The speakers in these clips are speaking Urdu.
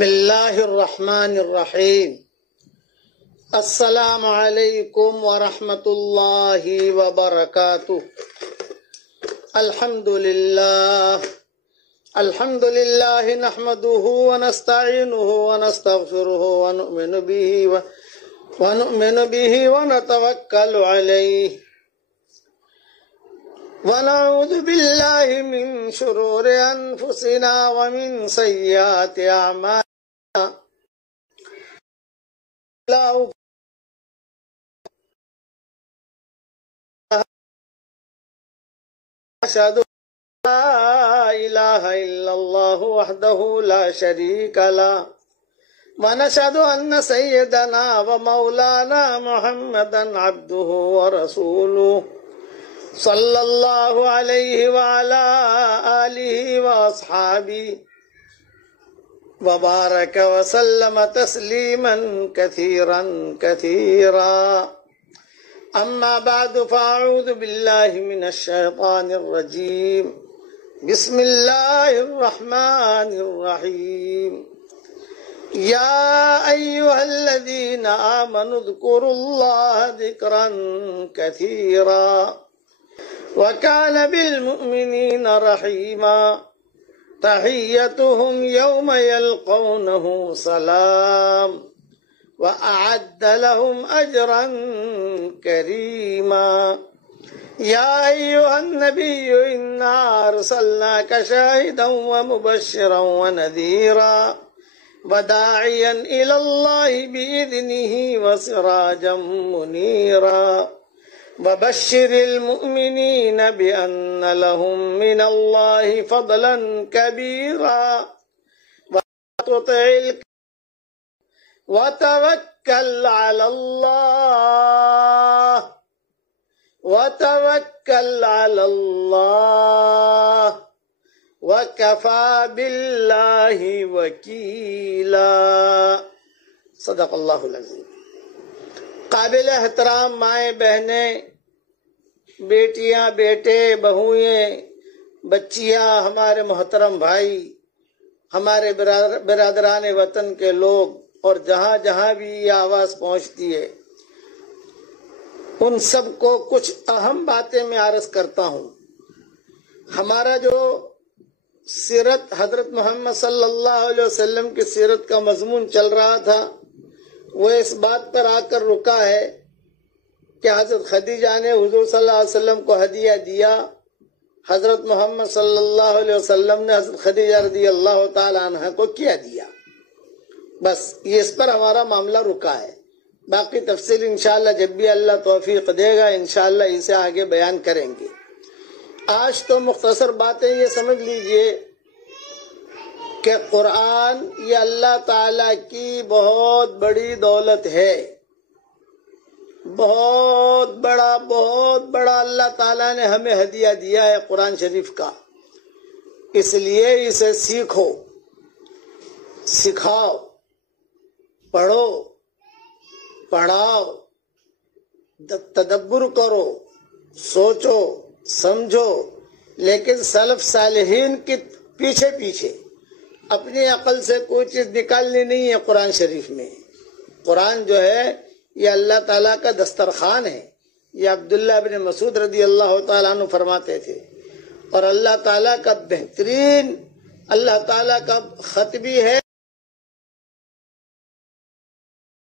بسم اللہ الرحمن الرحیم السلام علیکم ورحمۃ اللہ وبرکاتہ۔ الحمد للہ نحمده ونستعینه ونستغفره ونؤمن به ونتوکل علیہ ونعوذ باللہ من شرور انفسنا ومن سیئات اعمالنا اشہد ان لا الہ الا اللہ وحدہ لا شریک لہ ونشهد ان سیدنا ومولانا محمدا عبدہ ورسولہ صلی اللہ علیہ وعلا آلہ واصحابہ وبارک وسلم تسلیما کثیرا کثیرا اما بعد فاعوذ باللہ من الشیطان الرجیم بسم اللہ الرحمن الرحیم یا ایہا الذین آمنوا اذکروا اللہ ذکرا کثیرا وَكَانَ بِالْمُؤْمِنِينَ رَحِيمًا تَحِيَّتُهُمْ يَوْمَ يَلْقَوْنَهُ سَلَامٌ وَأَعَدَّ لَهُمْ أَجْرًا كَرِيمًا يَا أَيُّهَا النَّبِيُّ إِنَّا أَرْسَلْنَاكَ شَاهِدًا وَمُبَشِّرًا وَنَذِيرًا وَدَاعِيًا إِلَى اللَّهِ بِإِذْنِهِ وَسِرَاجًا مُنِيرًا وبشر المؤمنين بأن لهم من الله فضلا كبيرا وتوكل على الله وكفى بالله وكيلا صدق اللہ العظیم۔ قابل احترام مائیں بہنیں، بیٹیاں بیٹے، بہوئیں، بچیاں، ہمارے محترم بھائی، ہمارے برادران وطن کے لوگ، اور جہاں جہاں بھی یہ آواز پہنچتی ہے ان سب کو کچھ اہم باتیں میں عرض کرتا ہوں۔ ہمارا جو سیرت حضرت محمد صلی اللہ علیہ وسلم کی سیرت کا مضمون چل رہا تھا، وہ اس بات پر آ کر رکا ہے کہ حضرت خدیجہ نے حضور صلی اللہ علیہ وسلم کو ہدیہ دیا، حضرت محمد صلی اللہ علیہ وسلم نے حضرت خدیجہ رضی اللہ تعالی عنہ کو کیا دیا۔ بس یہ اس پر ہمارا معاملہ رکا ہے، باقی تفصیل انشاءاللہ جب بھی اللہ توفیق دے گا انشاءاللہ اسے آگے بیان کریں گے۔ آج تو مختصر باتیں یہ سمجھ لیجئے کہ قرآن یہ اللہ تعالیٰ کی بہت بڑی دولت ہے، بہت بڑا اللہ تعالیٰ نے ہمیں ہدیہ دیا ہے قرآن شریف کا۔ اس لیے اسے سیکھو، سکھاؤ، پڑھو، پڑھاؤ، تدبر کرو، سوچو، سمجھو، لیکن سلف صالحین کے پیچھے پیچھے اپنی عقل سے کوئی چیز نکالنی نہیں ہے۔ قرآن شریف میں قرآن جو ہے یہ اللہ تعالیٰ کا دسترخوان ہے، یہ عبداللہ بن مسعود رضی اللہ تعالیٰ عنہ فرماتے تھے، اور اللہ تعالیٰ کا بہترین اللہ تعالیٰ کا خط بھی ہے۔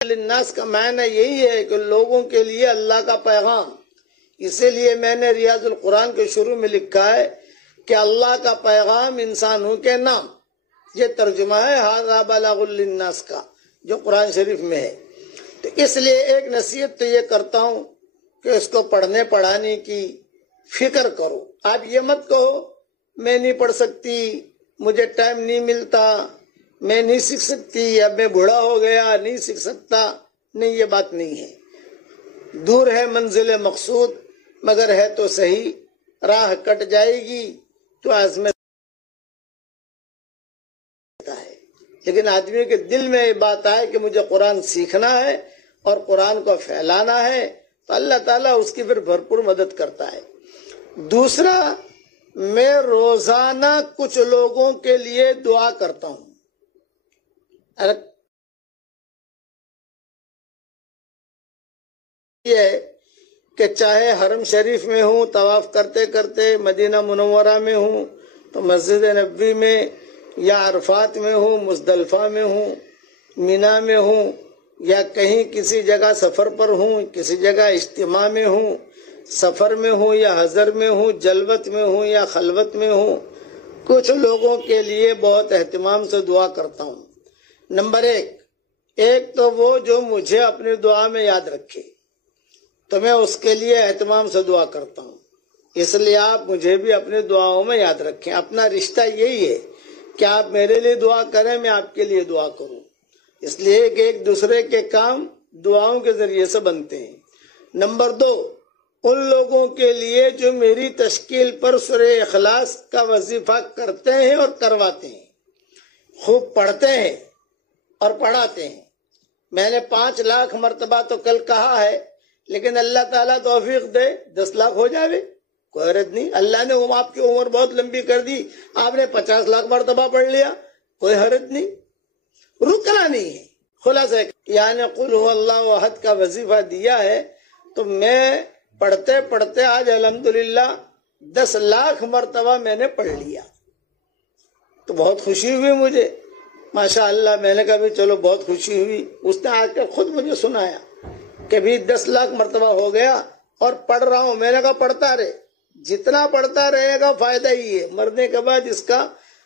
للناس کا معنی یہی ہے کہ لوگوں کے لیے اللہ کا پیغام، اسی لیے میں نے ریاض القرآن کے شروع میں لکھا ہے کہ اللہ کا پیغام انسانوں کے نام، یہ ترجمہ ہے ھذا بلاغ للناس کا جو قرآن شریف میں ہے۔ تو اس لیے ایک نصیحت تو یہ کرتا ہوں کہ اس کو پڑھنے پڑھانے کی فکر کرو۔ آپ یہ مت کہو میں نہیں پڑھ سکتی، مجھے ٹائم نہیں ملتا، میں نہیں سیکھ سکتی، اب میں بوڑھا ہو گیا نہیں سیکھ سکتا، نہیں، یہ بات نہیں ہے۔ دور ہے منزل مقصود مگر ہے تو صحیح، راہ کٹ جائے گی تو عزم، لیکن آدمی کے دل میں یہ بات آئے کہ مجھے قرآن سیکھنا ہے اور قرآن کو پھیلانا ہے تو اللہ تعالیٰ اس کی پھر بھرپور مدد کرتا ہے۔ دوسرا، میں روزانہ کچھ لوگوں کے لیے دعا کرتا ہوں، یہ ہے کہ چاہے حرم شریف میں ہوں طواف کرتے کرتے، مدینہ منورہ میں ہوں تو مسجد نبوی میں، یا عرفات میں ہوں، مزدلفہ میں ہوں، مینا میں ہوں، یا کہیں کسی جگہ سفر پر ہوں، کسی جگہ اجتماع میں ہوں، سفر میں ہوں یا حضر میں ہوں، جلوت میں ہوں یا خلوت میں ہوں، کچھ لوگوں کے لیے بہت اہتمام سے دعا کرتا ہوں۔ نمبر ایک تو وہ جو مجھے اپنی دعا میں یاد رکھے، تو میں اس کے لیے اہتمام سے دعا کرتا ہوں۔ اس لیے آپ مجھے بھی اپنے دعاؤں میں یاد رکھیں۔ اپنا رشتہ یہی ہے کہ آپ میرے لیے دعا کریں، میں آپ کے لیے دعا کروں، اس لیے کہ ایک دوسرے کے کام دعاؤں کے ذریعے سے بنتے ہیں۔ نمبر 2، ان لوگوں کے لیے جو میری تشکیل پر سورہ اخلاص کا وظیفہ کرتے ہیں اور کرواتے ہیں، خوب پڑھتے ہیں اور پڑھاتے ہیں۔ میں نے 5 لاکھ مرتبہ تو کل کہا ہے، لیکن اللہ تعالیٰ توفیق دے 10 لاکھ ہو جاوے، کوئی حرج نہیں۔ اللہ نے آپ کی عمر بہت لمبی کر دی، آپ نے 50 لاکھ مرتبہ پڑھ لیا، کوئی حرج نہیں، رکنا نہیں ہے۔ خلاصہ یعنی قل هو اللہ احد کا وظیفہ دیا ہے، تو میں پڑھتے پڑھتے آج الحمدللہ 10 لاکھ مرتبہ میں نے پڑھ لیا، تو بہت خوشی ہوئی مجھے، ماشاءاللہ۔ میں نے کہا بھی چلو بہت خوشی ہوئی۔ اس نے آ کے خود مجھے سنایا کہ بھی 10 لاکھ مرتبہ ہو گیا اور پڑھ رہا ہوں۔ میں نے کہا پڑھتا رہے، جتنا پڑھتا رہے گا فائدہ ہی ہے، مرنے کے بعد اس کا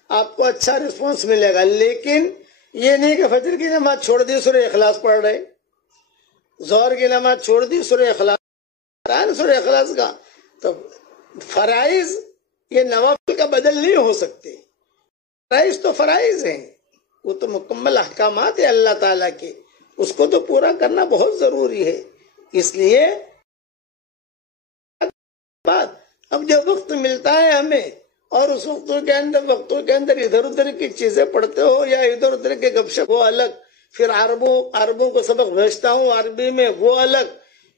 آپ کو اچھا رسپانس ملے گا۔ لیکن یہ نہیں کہ فجر کی نماز چھوڑ دی سورہ اخلاص پڑھ رہے، ظہر کی نماز چھوڑ دی سورہ اخلاص، سورہ اخلاص کا تو فرائض یہ نوافل کا بدل نہیں ہو سکتے۔ فرائض تو فرائض ہیں، وہ تو مکمل احکامات ہیں اللہ تعالیٰ کے، اس کو تو پورا کرنا بہت ضروری ہے۔ اس لیے اب جو وقت ملتا ہے ہمیں، اور اس وقتوں کے اندر ادھر ادھر کی چیزیں پڑھتے ہو یا ادھر ادھر کے گپ شپ، وہ الگ، پھر عربوں کو سبق بھیجتا ہوں عربی میں، وہ الگ،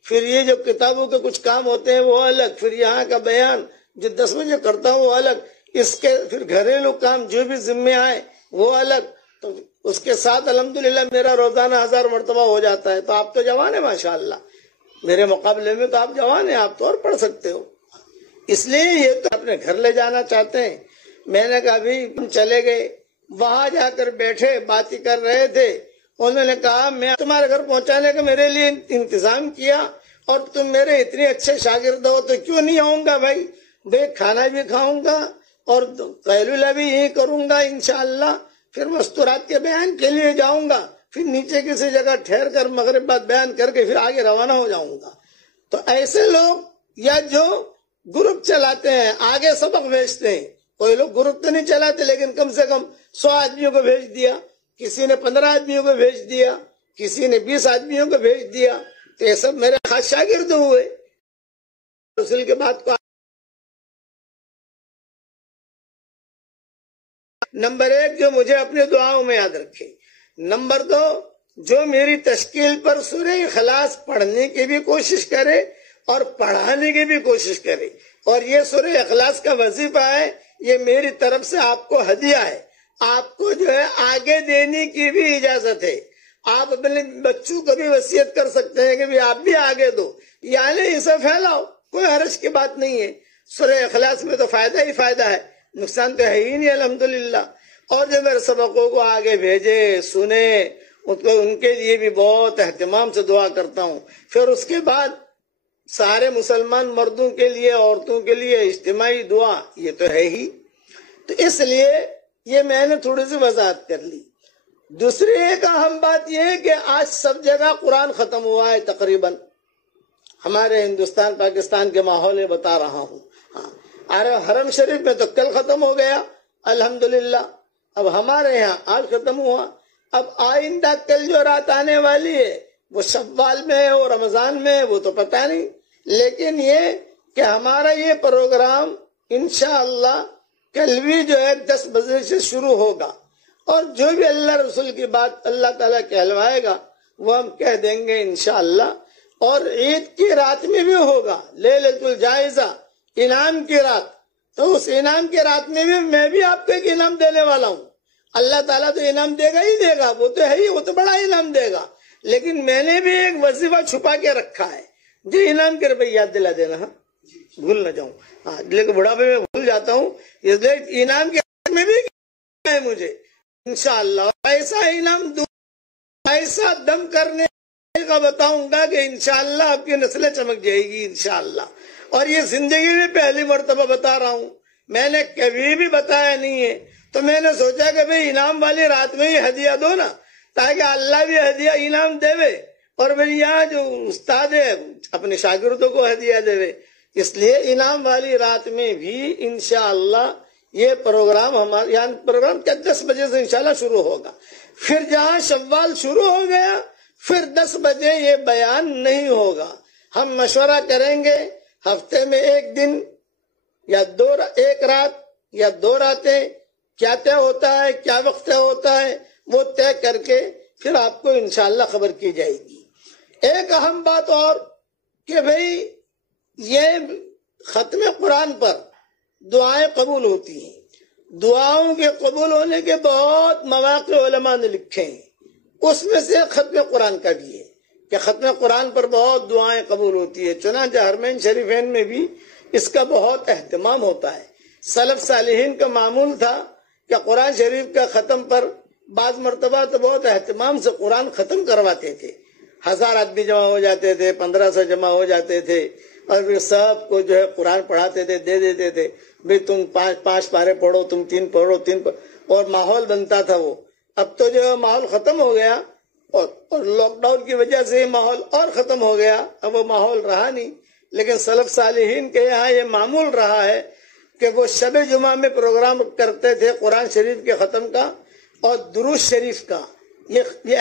پھر یہ جو کتابوں کے کچھ کام ہوتے ہیں وہ الگ، پھر یہاں کا بیان جو 10 بجے کرتا ہوں وہ الگ، اس کے پھر گھریلو کام جو بھی ذمے آئے وہ الگ، تو اس کے ساتھ الحمدللہ میرا روزانہ 1000 مرتبہ ہو جاتا ہے۔ تو آپ تو جوان ہیں ماشاءاللہ، میرے مقابلے میں تو آپ جوان ہیں، آپ تو اور پڑھ سکتے ہو۔ اس لیے یہ تو اپنے گھر لے جانا چاہتے ہیں۔ میں نے کہا بھی ہم چلے گئے، وہاں جا کر بیٹھے باتیں کر رہے تھے، انہوں نے کہا میں تمہارے گھر پہنچانے کا میرے لیے انتظام کیا، اور تم میرے اتنے اچھے شاگرد ہو تو کیوں نہیں آؤں گا بھائی کھانا بھی کھاؤں گا اور قیلولہ بھی یہی کروں گا انشاءاللہ، پھر مستورات کے بیان کے لیے جاؤں گا، پھر نیچے کسی جگہ ٹھہر کر مغرب بعد بیان کر کے پھر آگے روانہ ہو جاؤں گا۔ تو ایسے لوگ یا جو گروپ چلاتے ہیں، آگے سبق بھیجتے ہیں، کوئی لوگ گروپ تو نہیں چلاتے لیکن کم سے کم 100 آدمیوں کو بھیج دیا، کسی نے 15 آدمیوں کو بھیج دیا، کسی نے 20 آدمیوں کو بھیج دیا، تو یہ سب میرے خاص شاگرد ہوئے۔ رسول کے بات کو نمبر 1 جو مجھے اپنے دعاؤں میں یاد رکھے، نمبر 2 جو میری تشکیل پر سورہ اخلاص پڑھنے کی بھی کوشش کرے اور پڑھانے کی بھی کوشش کرے، اور یہ سورہ اخلاص کا وظیفہ ہے، یہ میری طرف سے آپ کو ہدیہ ہے، آپ کو جو ہے آگے دینے کی بھی اجازت ہے۔ آپ اپنے بچوں کو بھی وصیت کر سکتے ہیں کہ بھی آپ بھی آگے دو، یعنی اسے پھیلاؤ، کوئی حرج کی بات نہیں ہے۔ سورہ اخلاص میں تو فائدہ ہی فائدہ ہے، نقصان تو ہے ہی نہیں الحمدللہ۔ اور جو میرے سبقوں کو آگے بھیجے سنے، ان کے لیے بھی بہت اہتمام سے دعا کرتا ہوں۔ پھر اس کے بعد سارے مسلمان مردوں کے لیے عورتوں کے لیے اجتماعی دعا یہ تو ہے ہی، تو اس لیے یہ میں نے تھوڑی سی وضاحت کر لی۔ دوسری ایک اہم بات یہ ہے کہ آج سب جگہ قرآن ختم ہوا ہے تقریباً، ہمارے ہندوستان پاکستان کے ماحول میں بتا رہا ہوں۔ حرم شریف میں تو کل ختم ہو گیا الحمدللہ، اب ہمارے یہاں آج ختم ہوا، اب آئندہ کل جو رات آنے والی ہے وہ شوال میں ہے اور رمضان میں ہے، وہ تو پتہ نہیں، لیکن یہ کہ ہمارا یہ پروگرام انشاءاللہ کل بھی جو ہے 10 بجے سے شروع ہوگا، اور جو بھی اللہ رسول کی بات اللہ تعالیٰ کہلوائے گا وہ ہم کہہ دیں گے انشاءاللہ۔ اور عید کی رات میں بھی ہوگا، لیلۃ الجائزہ، انعام کی رات، تو اس انعام کی رات میں بھی میں بھی آپ کو ایک انعام دینے والا ہوں، اللہ تعالیٰ تو انعام دے گا ہی دے گا، وہ تو ہے ہی، وہ تو بڑا انعام دے گا، لیکن میں نے بھی ایک وظیفہ چھپا کے رکھا ہے جو انعام کے روپے یاد دلا دینا، ہاں بھول نہ جاؤں، ہاں لیکن بڑھاپے میں بھول جاتا ہوں، اس لیے انعام کے میں بھی ہے مجھے انشاءاللہ ایسا انعام دوں، ایسا دم کرنے کا بتاؤں گا کہ انشاءاللہ آپ کی نسلیں چمک جائے گی انشاءاللہ۔ اور یہ زندگی میں پہلی مرتبہ بتا رہا ہوں، میں نے کبھی بھی بتایا نہیں ہے، تو میں نے سوچا کہ بھئی انعام والی رات میں ہی ہدیہ دو نا، تاکہ اللہ بھی ہدیہ انعام دے اور میری یہاں جو استاد ہے اپنے شاگردوں کو ہدیہ دے، اس لیے انعام والی رات میں بھی انشاءاللہ یہ پروگرام ہمارا، یعنی پروگرام 10 بجے سے انشاءاللہ شروع ہوگا، پھر جہاں شوال شروع ہو گیا پھر 10 بجے یہ بیان نہیں ہوگا، ہم مشورہ کریں گے ہفتے میں ایک دن یا ایک رات یا 2 راتیں کیا طے ہوتا ہے، کیا وقت طے ہوتا ہے، وہ طے کر کے پھر آپ کو انشاءاللہ خبر کی جائے گی۔ ایک اہم بات اور کہ بھئی یہ ختم قرآن پر دعائیں قبول ہوتی ہیں، دعاؤں کے قبول ہونے کے بہت مواقع علماء نے لکھے ہیں، اس میں سے ختم قرآن کا بھی ہے کہ ختم قرآن پر بہت دعائیں قبول ہوتی ہے، چنانچہ حرمین شریفین میں بھی اس کا بہت اہتمام ہوتا ہے۔ سلف صالحین کا معمول تھا کہ قرآن شریف کا ختم پر بعض مرتبہ تو بہت اہتمام سے قرآن ختم کرواتے تھے، 1000 آدمی جمع ہو جاتے تھے، 1500 جمع ہو جاتے تھے، اور پھر سب کو جو ہے قرآن پڑھاتے تھے، دے دیتے تھے، بھئی تم 5 پارے پڑھو، تم 3 پڑھو، 3 اور ماحول بنتا تھا وہ۔ اب تو جو ہے ماحول ختم ہو گیا، اور لاک ڈاؤن کی وجہ سے ماحول اور ختم ہو گیا، اب وہ ماحول رہا نہیں، لیکن سلف صالحین کے یہاں یہ معمول رہا ہے کہ وہ شب جمعہ میں پروگرام کرتے تھے قرآن شریف کے ختم کا اور درود شریف کا، یہ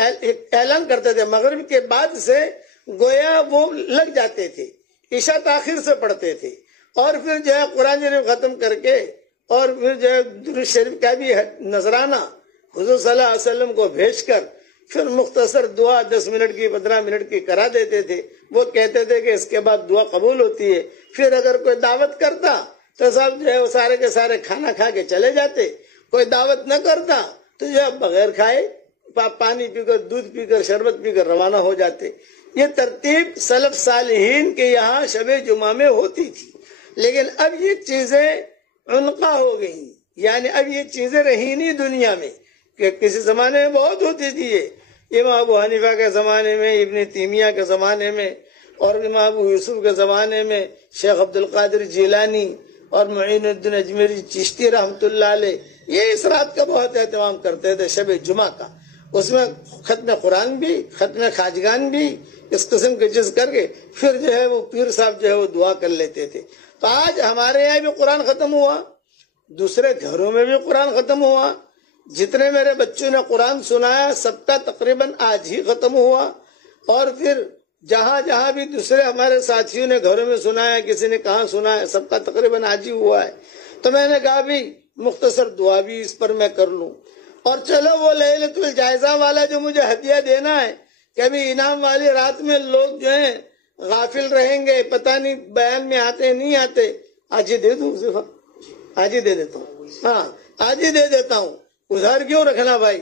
اعلان کرتے تھے، مغرب کے بعد سے گویا وہ لگ جاتے تھے، عشاء تاخیر سے پڑھتے تھے، اور پھر جو ہے قرآن شریف ختم کر کے اور پھر جو ہے درود شریف کا بھی نذرانہ حضور صلی اللہ علیہ وسلم کو بھیج کر پھر مختصر دعا 10 منٹ کی 15 منٹ کی کرا دیتے تھے۔ وہ کہتے تھے کہ اس کے بعد دعا قبول ہوتی ہے۔ پھر اگر کوئی دعوت کرتا تو سب جو ہے وہ سارے کے سارے کھانا کھا کے چلے جاتے، کوئی دعوت نہ کرتا تو جو ہے بغیر کھائے پانی پی کر، دودھ پی کر، شربت پی کر روانہ ہو جاتے۔ یہ ترتیب سلف صالحین کے یہاں شب جمعہ میں ہوتی تھی، لیکن اب یہ چیزیں عنقا ہو گئیں، یعنی اب یہ چیزیں رہی نہیں دنیا میں، کہ کسی زمانے میں بہت ہوتی تھی، یہ امام ابو حنیفہ کے زمانے میں، ابن تیمیہ کے زمانے میں، اور امام ابو یوسف کے زمانے میں شیخ عبد القادر جیلانی اور معین الدین اجمیری چشتی رحمۃ اللہ علیہ، یہ اس رات کا بہت اہتمام کرتے تھے شب جمعہ کا، اس میں ختم قرآن بھی، ختم خواجگان بھی، اس قسم کے چیز کر کے پھر جو ہے وہ پیر صاحب جو ہے وہ دعا کر لیتے تھے۔ تو آج ہمارے یہاں بھی قرآن ختم ہوا، دوسرے گھروں میں بھی قرآن ختم ہوا، جتنے میرے بچوں نے قرآن سنایا سب کا تقریباً آج ہی ختم ہوا، اور پھر جہاں جہاں بھی دوسرے ہمارے ساتھیوں نے گھروں میں سنایا، کسی نے کہاں سنایا، سب کا تقریباً آج ہی ہوا ہے۔ تو میں نے کہا بھی مختصر دعا بھی اس پر میں کر لوں، اور چلو وہ لیلۃ الجائزہ والا جو مجھے ہدیہ دینا ہے کہ ابھی انعام والی رات میں لوگ جو ہیں غافل رہیں گے، پتہ نہیں بیان میں آتے نہیں آتے، آج ہی دے دوں، آج ہی دے دیتا ہوں، ہاں آج ہی دے دیتا ہوں، ادھر کیوں رکھنا بھائی۔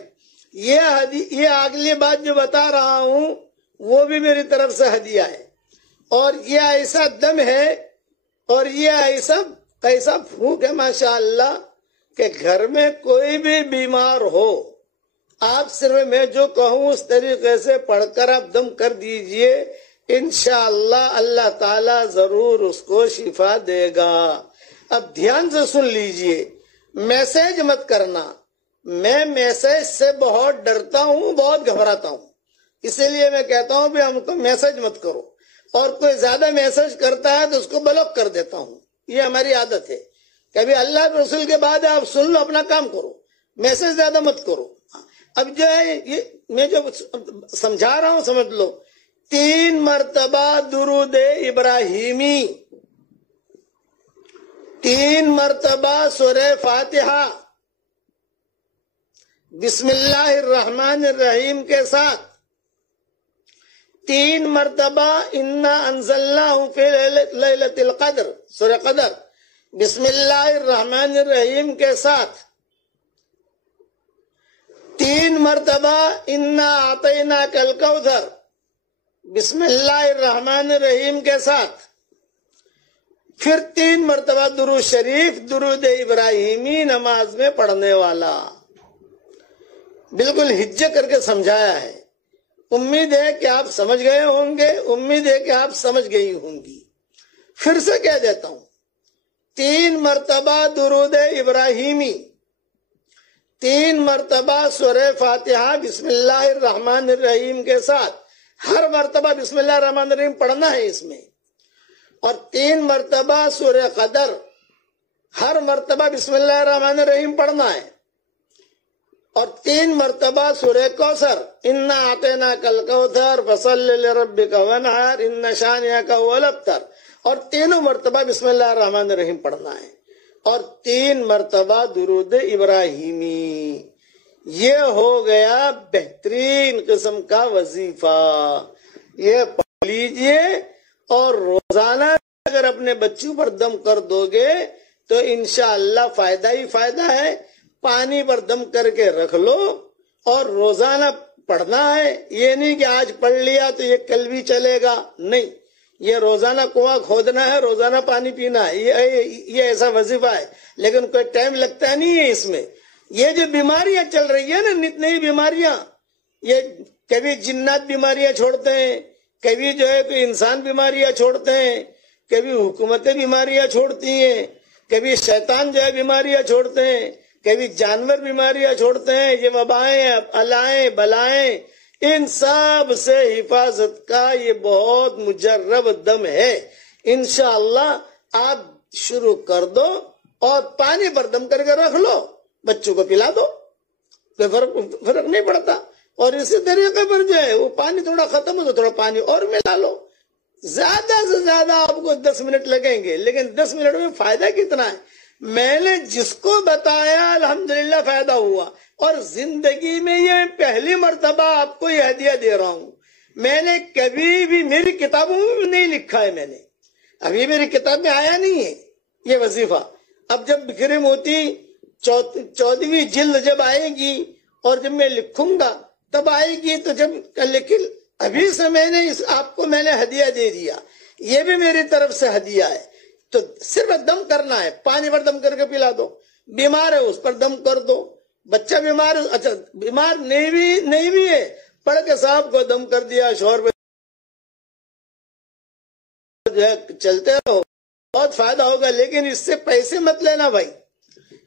یہ اگلی بات جو بتا رہا ہوں وہ بھی میری طرف سے ہدیہ ہے، اور یہ ایسا دم ہے اور یہ ایسا پھونک ہے ماشاءاللہ کہ گھر میں کوئی بھی بیمار ہو، آپ صرف میں جو کہوں اس طریقے سے پڑھ کر آپ دم کر دیجئے، انشاءاللہ اللہ تعالی ضرور اس کو شفا دے گا۔ اب دھیان سے سن لیجئے، میسج مت کرنا، میں میسج سے بہت ڈرتا ہوں، بہت گھبراتا ہوں، اسی لیے میں کہتا ہوں کہ ہم کو میسج مت کرو، اور کوئی زیادہ میسج کرتا ہے تو اس کو بلاک کر دیتا ہوں، یہ ہماری عادت ہے۔ کبھی اللہ کے رسول کے بعد آپ سن لو، اپنا کام کرو، میسج زیادہ مت کرو۔ اب جو ہے یہ میں جو سمجھا رہا ہوں سمجھ لو، 3 مرتبہ درود ابراہیمی، 3 مرتبہ سورہ فاتحہ بسم اللہ الرحمن الرحیم کے ساتھ، 3 مرتبہ انا انزلناہ فی لیلۃ القدر سورہ قدر بسم اللہ الرحمن الرحیم کے ساتھ، 3 مرتبہ انا اعطینا کل کوثر بسم اللہ الرحمن الرحیم کے ساتھ، پھر 3 مرتبہ درود شریف درود ابراہیمی نماز میں پڑھنے والا، بالکل ہجے کر کے سمجھایا ہے۔ امید ہے کہ آپ سمجھ گئے ہوں گے، امید ہے کہ آپ سمجھ گئی ہوں گی۔ پھر سے کہہ دیتا ہوں، 3 مرتبہ درود ابراہیمی، 3 مرتبہ سورہ فاتحہ بسم اللہ الرحمن الرحیم کے ساتھ، ہر مرتبہ بسم اللہ الرحمن الرحیم پڑھنا ہے اس میں، اور 3 مرتبہ سورہ قدر، ہر مرتبہ بسم اللہ الرحمن الرحیم پڑھنا ہے، اور 3 مرتبہ سورہ کوثر انا اعطیناک الکوثر فصلی لربک وانحر ان شانئک هو الابتر، اور 3 مرتبہ بسم اللہ الرحمن الرحیم پڑھنا ہے، اور 3 مرتبہ درود ابراہیمی۔ یہ ہو گیا بہترین قسم کا وظیفہ، یہ پڑھ لیجئے، اور روزانہ اگر اپنے بچوں پر دم کر دو گے تو انشاءاللہ فائدہ ہی فائدہ ہے۔ پانی پر دم کر کے رکھ لو اور روزانہ پڑھنا ہے، یہ نہیں کہ آج پڑھ لیا تو یہ کل بھی چلے گا، نہیں، یہ روزانہ کنواں کھودنا ہے، روزانہ پانی پینا ہے، یہ ایسا وظیفہ ہے، لیکن کوئی ٹائم لگتا نہیں ہے اس میں۔ یہ جو بیماریاں چل رہی ہیں نا، نت نئی بیماریاں، یہ کبھی جنات بیماریاں چھوڑتے ہیں، کبھی جو ہے کوئی انسان بیماریاں چھوڑتے ہیں، کبھی حکومتیں بیماریاں چھوڑتی ہیں، کبھی شیطان جو ہے بیماریاں چھوڑتے ہیں، کبھی جانور بیماریاں چھوڑتے ہیں، یہ وبائیں الائیں بلائیں، ان سب سے حفاظت کا یہ بہت مجرب دم ہے۔ انشاءاللہ آپ شروع کر دو اور پانی پر دم کر کے رکھ لو، بچوں کو پلا دو، کوئی فرق نہیں پڑتا۔ اور اسی طریقے پر جو ہے وہ پانی تھوڑا ختم ہو تو تھوڑا پانی اور ملا لو، زیادہ سے زیادہ آپ کو 10 منٹ لگیں گے، لیکن 10 منٹ میں فائدہ کتنا ہے؟ میں نے جس کو بتایا الحمدللہ فائدہ ہوا، اور زندگی میں یہ پہلی مرتبہ آپ کو یہ ہدیہ دے رہا ہوں۔ میں نے کبھی بھی میری کتابوں میں بھی نہیں لکھا ہے، میں نے ابھی میری کتاب میں آیا نہیں ہے یہ وظیفہ۔ اب جب بکری موتی 14ویں جلد جب آئے گی اور جب میں لکھوں گا تب آئے گی، تو جب لیکن ابھی سے میں نے آپ کو میں نے ہدیہ دے دیا، یہ بھی میری طرف سے ہدیہ ہے۔ تو صرف دم کرنا ہے، پانی پر دم کر کے پلا دو، بیمار ہے اس پر دم کر دو، بچہ بیمار ہے، اچھا بیمار نہیں بھی ہے، پڑھ کے صاحب کو دم کر دیا، شوہر پہ جو ہے چلتے رہو، بہت فائدہ ہوگا۔ لیکن اس سے پیسے مت لینا بھائی،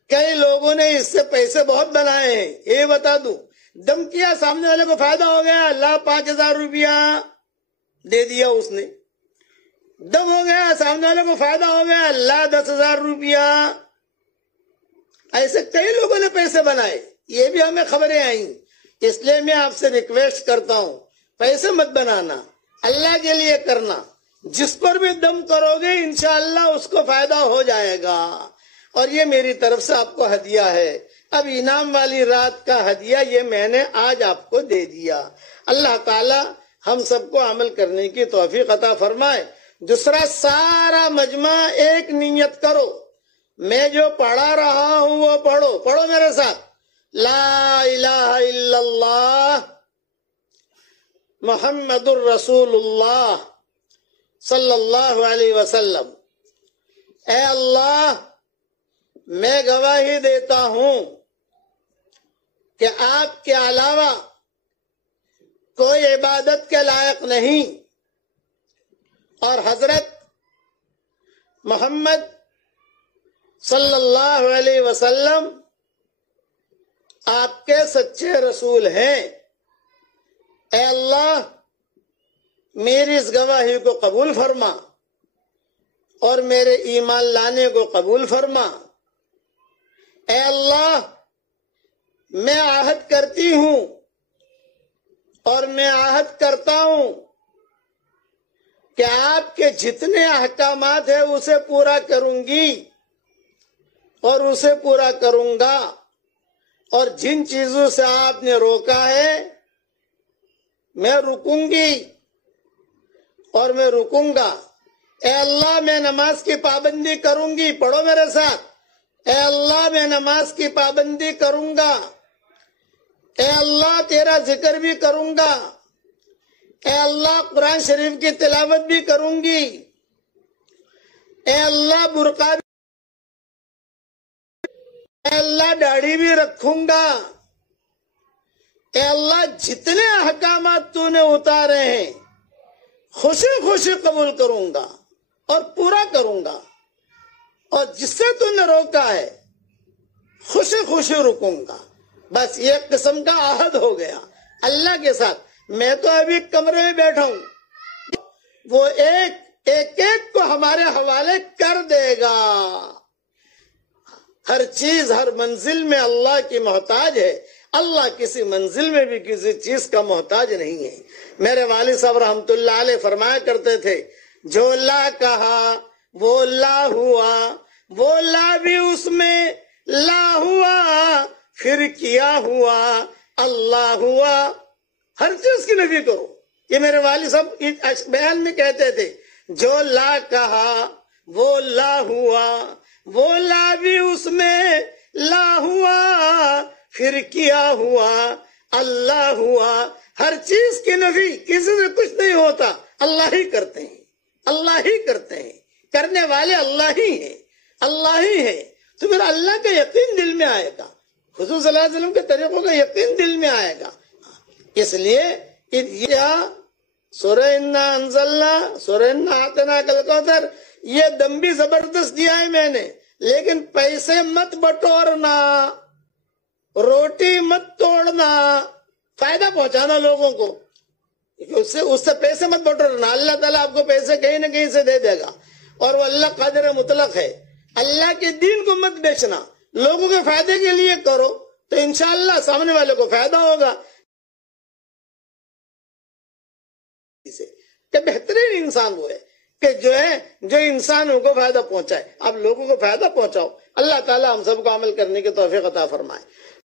کئی لوگوں نے اس سے پیسے بہت بنائے ہیں، یہ بتا دوں۔ دم کیا، سامنے والے کو فائدہ ہو گیا، اللہ 5000 روپیہ دے دیا اس نے، دم ہو گیا، سامنے والے کو فائدہ ہو گیا، اللہ 10,000 روپیہ۔ ایسے کئی لوگوں نے پیسے بنائے، یہ بھی ہمیں خبریں آئیں۔ اس لیے میں آپ سے ریکویسٹ کرتا ہوں، پیسے مت بنانا، اللہ کے لیے کرنا، جس پر بھی دم کرو گے انشاءاللہ اس کو فائدہ ہو جائے گا۔ اور یہ میری طرف سے آپ کو ہدیہ ہے۔ اب انعام والی رات کا ہدیہ یہ میں نے آج آپ کو دے دیا۔ اللہ تعالی ہم سب کو عمل کرنے کی توفیق عطا فرمائے۔ دوسرا، سارا مجمع ایک نیت کرو، میں جو پڑھا رہا ہوں وہ پڑھو میرے ساتھ، لا الہ الا اللہ محمد الرسول اللہ صلی اللہ علیہ وسلم۔ اے اللہ، میں گواہی دیتا ہوں کہ آپ کے علاوہ کوئی عبادت کے لائق نہیں، اور حضرت محمد صلی اللہ علیہ وسلم آپ کے سچے رسول ہیں۔ اے اللہ، میری اس گواہی کو قبول فرما اور میرے ایمان لانے کو قبول فرما۔ اے اللہ، میں عہد کرتی ہوں اور میں عہد کرتا ہوں کہ آپ کے جتنے احکامات ہیں اسے پورا کروں گی اور اسے پورا کروں گا، اور جن چیزوں سے آپ نے روکا ہے میں رکوں گی اور میں رکوں گا۔ اے اللہ، میں نماز کی پابندی کروں گی، پڑھو میرے ساتھ، اے اللہ میں نماز کی پابندی کروں گا، اے اللہ تیرا ذکر بھی کروں گا، اے اللہ قرآن شریف کی تلاوت بھی کروں گی، اے اللہ برقع بھی، اے اللہ داڑھی بھی رکھوں گا، اے اللہ جتنے احکامات تو نے اتارے ہیں خوشی خوشی قبول کروں گا اور پورا کروں گا، اور جس سے تو نے روکا ہے خوشی خوشی رکوں گا۔ بس یہ قسم کا عہد ہو گیا اللہ کے ساتھ۔ میں تو ابھی کمرے میں بیٹھا ہوں، وہ ایک ایک کو ہمارے حوالے کر دے گا۔ ہر چیز ہر منزل میں اللہ کی محتاج ہے، اللہ کسی منزل میں بھی کسی چیز کا محتاج نہیں ہے۔ میرے والد صاحب رحمت اللہ علیہ فرمایا کرتے تھے، جو لا کہا وہ لا ہوا، وہ لا بھی اس میں لا ہوا، پھر کیا ہوا اللہ ہوا۔ ہر چیز کی نفی کرو۔ یہ میرے والد صاحب بیان میں کہتے تھے، جو لا کہا وہ لا ہوا، وہ لا بھی اس میں لا ہوا، پھر کیا ہوا اللہ ہوا۔ ہر چیز کی نفی، کسی سے کچھ نہیں ہوتا، اللہ ہی کرتے ہیں، اللہ ہی کرتے ہیں، کرنے والے اللہ ہی ہیں، اللہ ہی ہے۔ تو پھر اللہ کا یقین دل میں آئے گا، حضور صلی اللہ علیہ وسلم کے طریقوں کا یقین دل میں آئے گا۔ اس لیے سورہ انا انزلنا، سورہ انا اعطیناک الکوثر، یہ دم بھی زبردست دیا ہے میں نے، لیکن پیسے مت بٹورنا، روٹی مت توڑنا، فائدہ پہنچانا لوگوں کو، اس سے پیسے مت بٹورنا۔ اللہ تعالیٰ آپ کو پیسے کہیں نہ کہیں سے دے دے گا، اور وہ اللہ قادر مطلق ہے۔ اللہ کے دین کو مت بیچنا، لوگوں کے فائدے کے لیے کرو تو انشاءاللہ سامنے والے کو فائدہ ہوگا۔ کہ بہترین انسان وہ ہے کہ جو انسانوں کو فائدہ پہنچائے۔ آپ لوگوں کو فائدہ پہنچاؤ، اللہ تعالیٰ ہم سب کو عمل کرنے کی توفیق عطا فرمائے۔